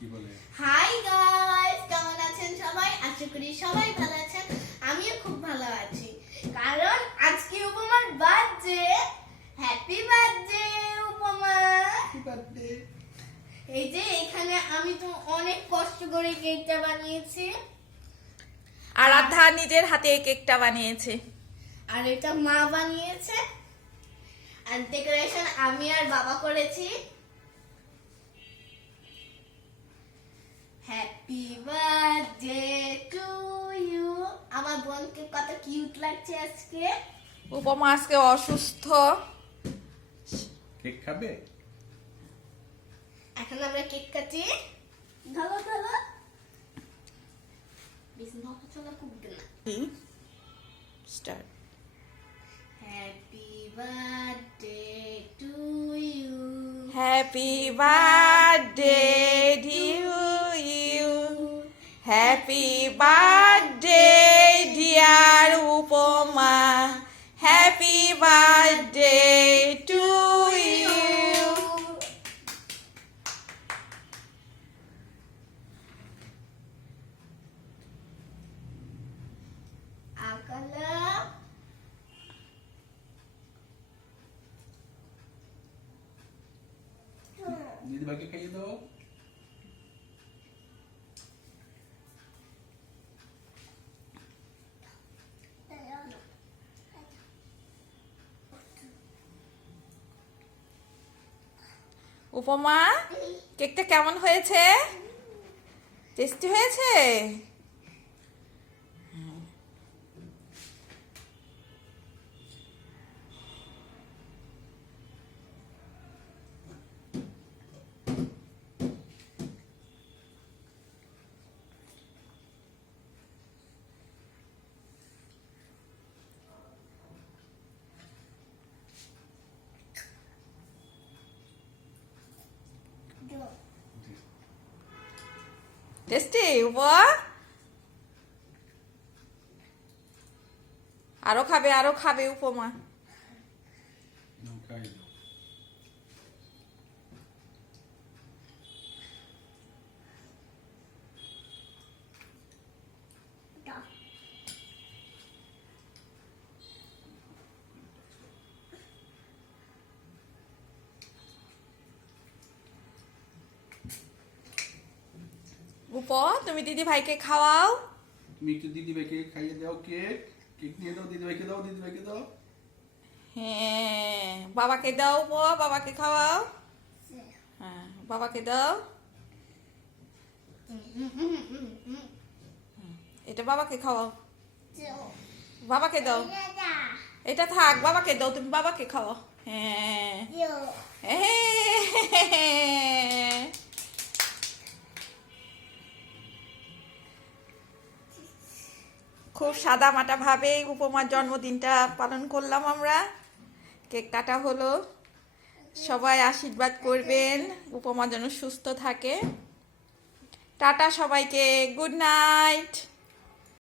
কি বলে? Hi guys, কেমন আছেন সবাই? আশা করি সবাই ভালো আছেন। আমিও খুব ভালো আছি, কারণ আজকে উপমার বার্থডে। হ্যাপি বার্থডে উপমা। Happy birthday. এই যে এখানে আমি তো অনেক কষ্ট করে কেকটা বানিয়েছি, আর আধা নিজের হাতে এই কেকটা বানিয়েছে। আর এটা মা বানিয়েছে, আর ডেকোরেশন আমি আর বাবা করেছি। Happy birthday to you. আমার বোনকে কত কিউট লাগছে আজকে। উপমা আজকে অসুস্থ। কেক খাবে? এখন আমরা কেক কাটি। ধরো ধরো, বেশি নড়া চলা করবে না। Start. Happy birthday to you. Happy birthday to you. Happy birthday dear Upama. Happy birthday to you. আকালা দিদিভাইকে খাইয়ে দাও। উপমা, কেকটা কেমন হয়েছে? টেস্টি হয়েছে? টেস্টি উপমা? আরো খাবে উপমা। খাইয়ে দাও। উপ, তুমি দিদি ভাইকে খাওয়াও। তুমি একটু দিদিভাইকে খাইয়ে দাও। কেক কেক নিয়ে দাও, দিদিভাইকে দাও, দিদিভাইকে দাও। হ্যাঁ, বাবাকে দাও উপ, বাবাকে খাওয়াও। হ্যাঁ, বাবাকে দাও। এটা বাবাকে খাওয়াও। বাবাকে দাও। এটা থাক, বাবাকে দাও, তুমি বাবাকে খাওয়াও। হ্যাঁ। হ্যাঁ। খুব সাদামাটা ভাবে উপমার জন্মদিনটা পালন করলাম আমরা। কেক কাটা হলো। সবাই আশীর্বাদ করবেন উপমা যেন সুস্থ থাকে। টাটা সবাইকে, গুড নাইট।